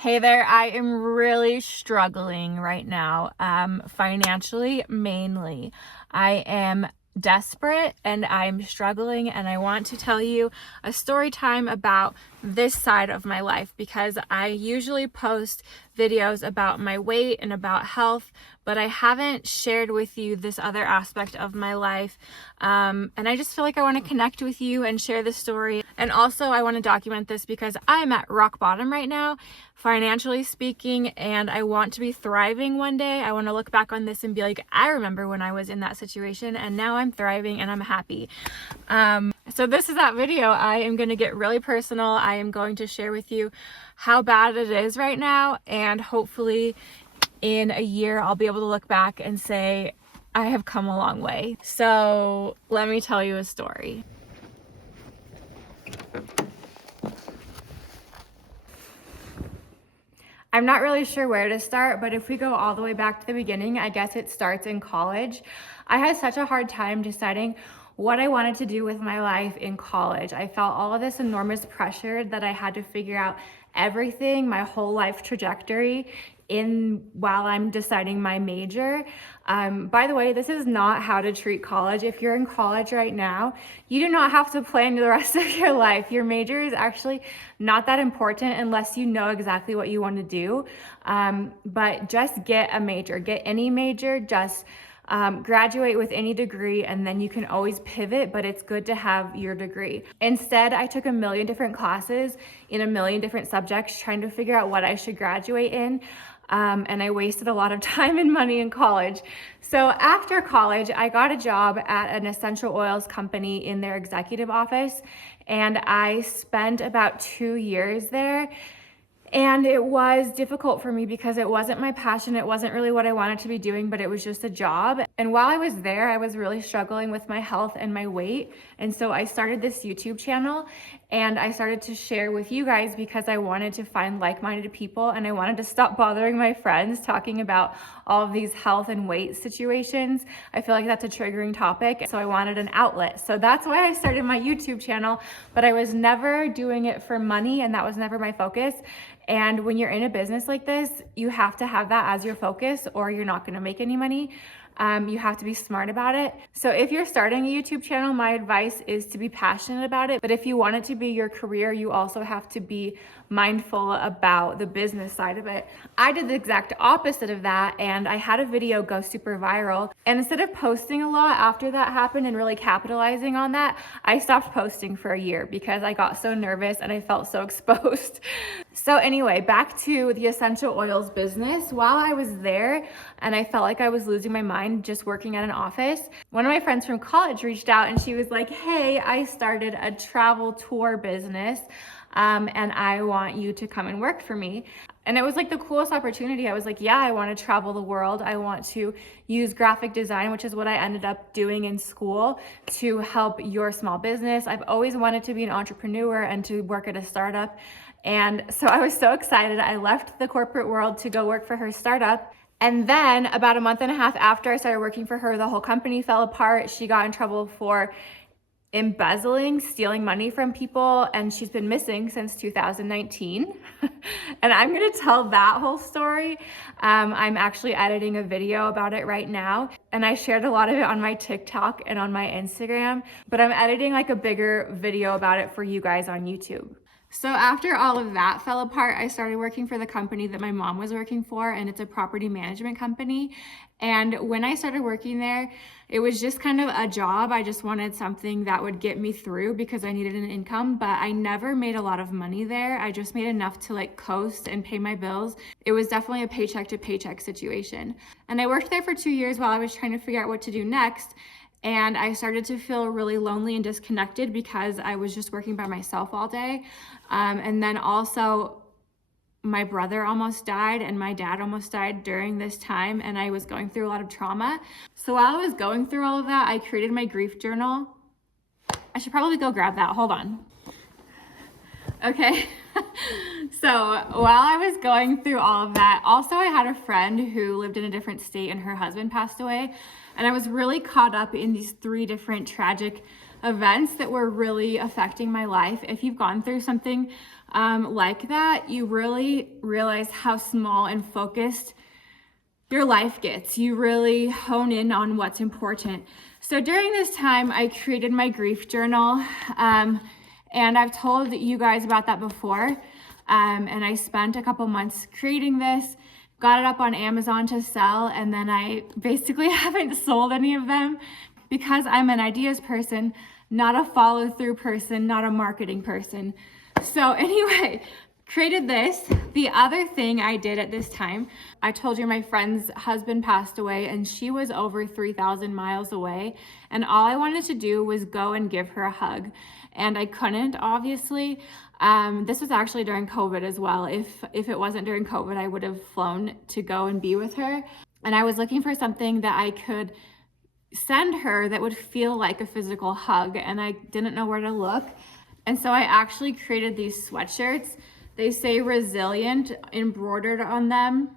Hey there, I am really struggling right now, financially mainly. I am desperate and I'm struggling, and I want to tell you a story time about this side of my life because I usually post videos about my weight and about health, but I haven't shared with you this other aspect of my life. And I just feel like I want to connect with you and share the story. And also I want to document this because I'm at rock bottom right now, financially speaking, and I want to be thriving one day. I want to look back on this and be like, I remember when I was in that situation and now I'm thriving and I'm happy. So this is that video. I am going to get really personal. I am going to share with you how bad it is right now, and hopefully in a year I'll be able to look back and say I have come a long way. So let me tell you a story. I'm not really sure where to start, but if we go all the way back to the beginning, I guess it starts in college. I had such a hard time deciding what I wanted to do with my life in college. I felt all of this enormous pressure that I had to figure out everything, my whole life trajectory while I'm deciding my major. By the way, this is not how to treat college. If you're in college right now, you do not have to plan the rest of your life. Your major is actually not that important unless you know exactly what you want to do. But just get a major, get any major, just graduate with any degree, and then you can always pivot, but it's good to have your degree. Instead, I took a million different classes in a million different subjects trying to figure out what I should graduate in. And I wasted a lot of time and money in college. So after college, I got a job at an essential oils company in their executive office, and I spent about 2 years there. And it was difficult for me because it wasn't my passion. It wasn't really what I wanted to be doing, but it was just a job. And while I was there, I was really struggling with my health and my weight. And so I started this YouTube channel, and I started to share with you guys because I wanted to find like-minded people, and I wanted to stop bothering my friends talking about all of these health and weight situations. I feel like that's a triggering topic, so I wanted an outlet. So that's why I started my YouTube channel, but I was never doing it for money, and that was never my focus. And when you're in a business like this, you have to have that as your focus or you're not gonna make any money. You have to be smart about it. So if you're starting a YouTube channel, my advice is to be passionate about it. But if you want it to be your career, you also have to be mindful about the business side of it. I did the exact opposite of that, and I had a video go super viral. And instead of posting a lot after that happened and really capitalizing on that, I stopped posting for a year because I got so nervous and I felt so exposed. So anyway, back to the essential oils business. While I was there and I felt like I was losing my mind just working at an office, one of my friends from college reached out and she was like, hey, I started a travel tour business and I want you to come and work for me. And it was like the coolest opportunity. I was like, yeah, I want to travel the world. I want to use graphic design, which is what I ended up doing in school, to help your small business. I've always wanted to be an entrepreneur and to work at a startup. And so I was so excited. I left the corporate world to go work for her startup. And then about a month and a half after I started working for her, the whole company fell apart. She got in trouble for embezzling, stealing money from people, and she's been missing since 2019. And I'm gonna tell that whole story. I'm actually editing a video about it right now, and I shared a lot of it on my TikTok and on my Instagram, but I'm editing like a bigger video about it for you guys on YouTube. So after all of that fell apart, I started working for the company that my mom was working for, and it's a property management company. And when I started working there, it was just kind of a job. I just wanted something that would get me through because I needed an income, but I never made a lot of money there. I just made enough to like coast and pay my bills. It was definitely a paycheck to paycheck situation. And I worked there for 2 years while I was trying to figure out what to do next. And I started to feel really lonely and disconnected because I was just working by myself all day. And then also my brother almost died and my dad almost died during this time, and I was going through a lot of trauma. So while I was going through all of that, I created my grief journal. I should probably go grab that, hold on. Okay, so while I was going through all of that, also I had a friend who lived in a different state and her husband passed away. And I was really caught up in these 3 different tragic events that were really affecting my life. If you've gone through something like that, you really realize how small and focused your life gets. You really hone in on what's important. So during this time, I created my grief journal, and I've told you guys about that before. And I spent a couple months creating this, got it up on Amazon to sell, and then I basically haven't sold any of them because I'm an ideas person, not a follow-through person, not a marketing person. So anyway, created this. The other thing I did at this time, I told you my friend's husband passed away and she was over 3,000 miles away. And all I wanted to do was go and give her a hug. And I couldn't, obviously. This was actually during COVID as well. If it wasn't during COVID, I would have flown to go and be with her. And I was looking for something that I could send her that would feel like a physical hug. And I didn't know where to look. And so I actually created these sweatshirts. They say resilient embroidered on them.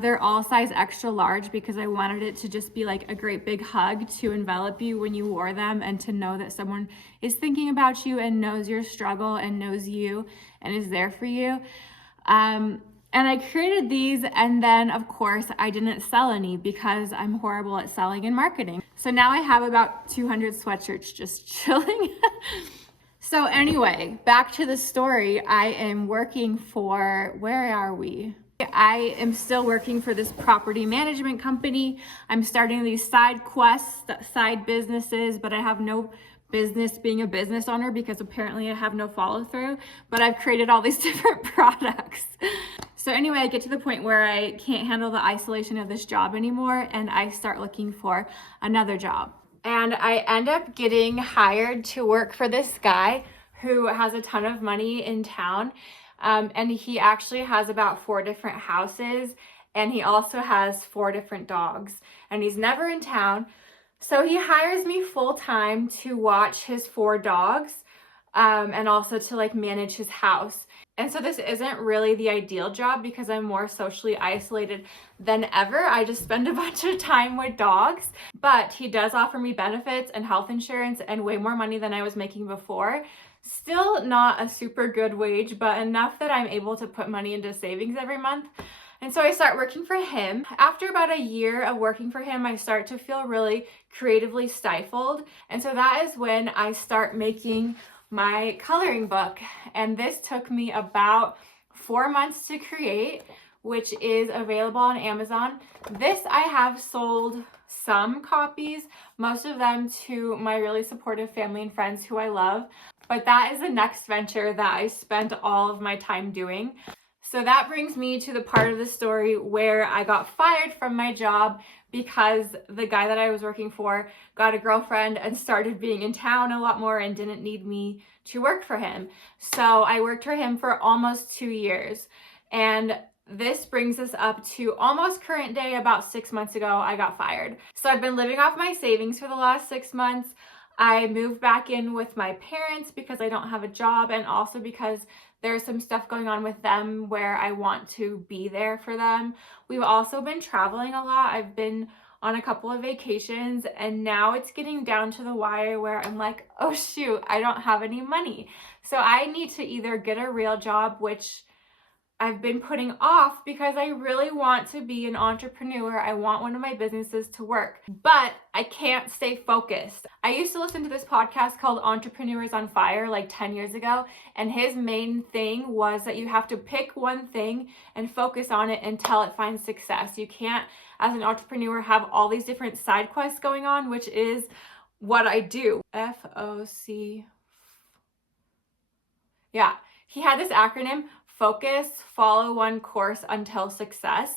They're all size extra large because I wanted it to just be like a great big hug to envelop you when you wore them, and to know that someone is thinking about you and knows your struggle and knows you and is there for you. And I created these, and then of course I didn't sell any because I'm horrible at selling and marketing. So now I have about 200 sweatshirts just chilling. So anyway, back to the story. I am working for, where are we? I am still working for this property management company. I'm starting these side quests, side businesses, but I have no business being a business owner because apparently I have no follow through, but I've created all these different products. So anyway, I get to the point where I can't handle the isolation of this job anymore, and I start looking for another job. And I end up getting hired to work for this guy who has a ton of money in town. And he actually has about 4 different houses, and he also has 4 different dogs, and he's never in town. So he hires me full time to watch his 4 dogs, and also to like manage his house. And so this isn't really the ideal job because I'm more socially isolated than ever. I just spend a bunch of time with dogs, but he does offer me benefits and health insurance and way more money than I was making before. Still not a super good wage, but enough that I'm able to put money into savings every month. And so I start working for him. After about a year of working for him, I start to feel really creatively stifled. And so that is when I start making my coloring book. And this took me about 4 months to create, which is available on Amazon. This I have sold some copies, most of them to my really supportive family and friends who I love. But that is the next venture that I spent all of my time doing. So that brings me to the part of the story where I got fired from my job because the guy that I was working for got a girlfriend and started being in town a lot more and didn't need me to work for him. So I worked for him for almost 2 years. And this brings us up to almost current day. About 6 months ago, I got fired. So I've been living off my savings for the last 6 months. I moved back in with my parents because I don't have a job, and also because there's some stuff going on with them where I want to be there for them. We've also been traveling a lot. I've been on a couple of vacations, and now it's getting down to the wire where I'm like, oh shoot, I don't have any money. So I need to either get a real job, which I've been putting off because I really want to be an entrepreneur. I want one of my businesses to work, but I can't stay focused. I used to listen to this podcast called Entrepreneurs on Fire like 10 years ago, and his main thing was that you have to pick one thing and focus on it until it finds success. You can't, as an entrepreneur, have all these different side quests going on, which is what I do. FOC. Yeah, he had this acronym, focus, follow one course until success.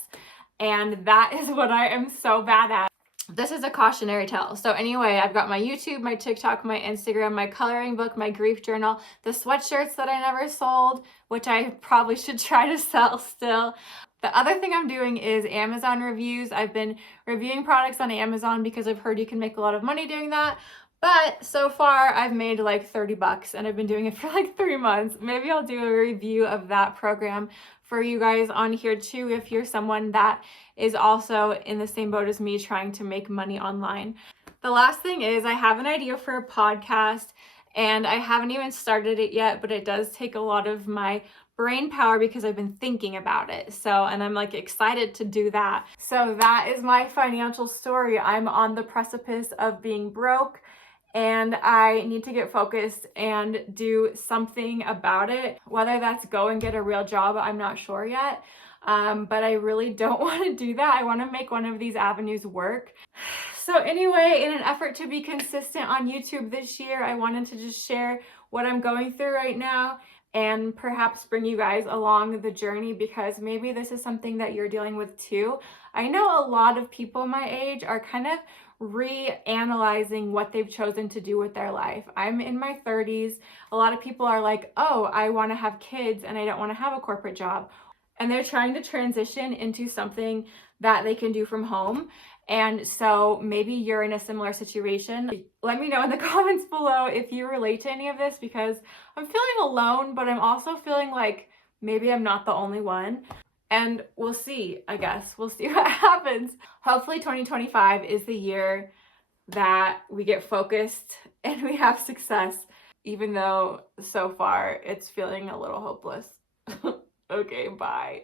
And that is what I am so bad at. This is a cautionary tale. So anyway, I've got my YouTube, my TikTok, my Instagram, my coloring book, my grief journal, the sweatshirts that I never sold, which I probably should try to sell still. The other thing I'm doing is Amazon reviews. I've been reviewing products on Amazon because I've heard you can make a lot of money doing that. But so far I've made like 30 bucks and I've been doing it for like 3 months. Maybe I'll do a review of that program for you guys on here too if you're someone that is also in the same boat as me trying to make money online. The last thing is I have an idea for a podcast and I haven't even started it yet, but it does take a lot of my brain power because I've been thinking about it. So, and I'm like excited to do that. So that is my financial story. I'm on the precipice of being broke and I need to get focused and do something about it. Whether that's go and get a real job, I'm not sure yet. But I really don't want to do that. I want to make one of these avenues work. So anyway, in an effort to be consistent on YouTube this year, I wanted to just share what I'm going through right now and perhaps bring you guys along the journey because maybe this is something that you're dealing with too. I know a lot of people my age are kind of reanalyzing what they've chosen to do with their life. I'm in my 30s. A lot of people are like, oh, I want to have kids and I don't want to have a corporate job. And they're trying to transition into something that they can do from home. And so maybe you're in a similar situation. Let me know in the comments below if you relate to any of this because I'm feeling alone, but I'm also feeling like maybe I'm not the only one. And we'll see, I guess. We'll see what happens. Hopefully 2025 is the year that we get focused and we have success, even though so far it's feeling a little hopeless. Okay, bye.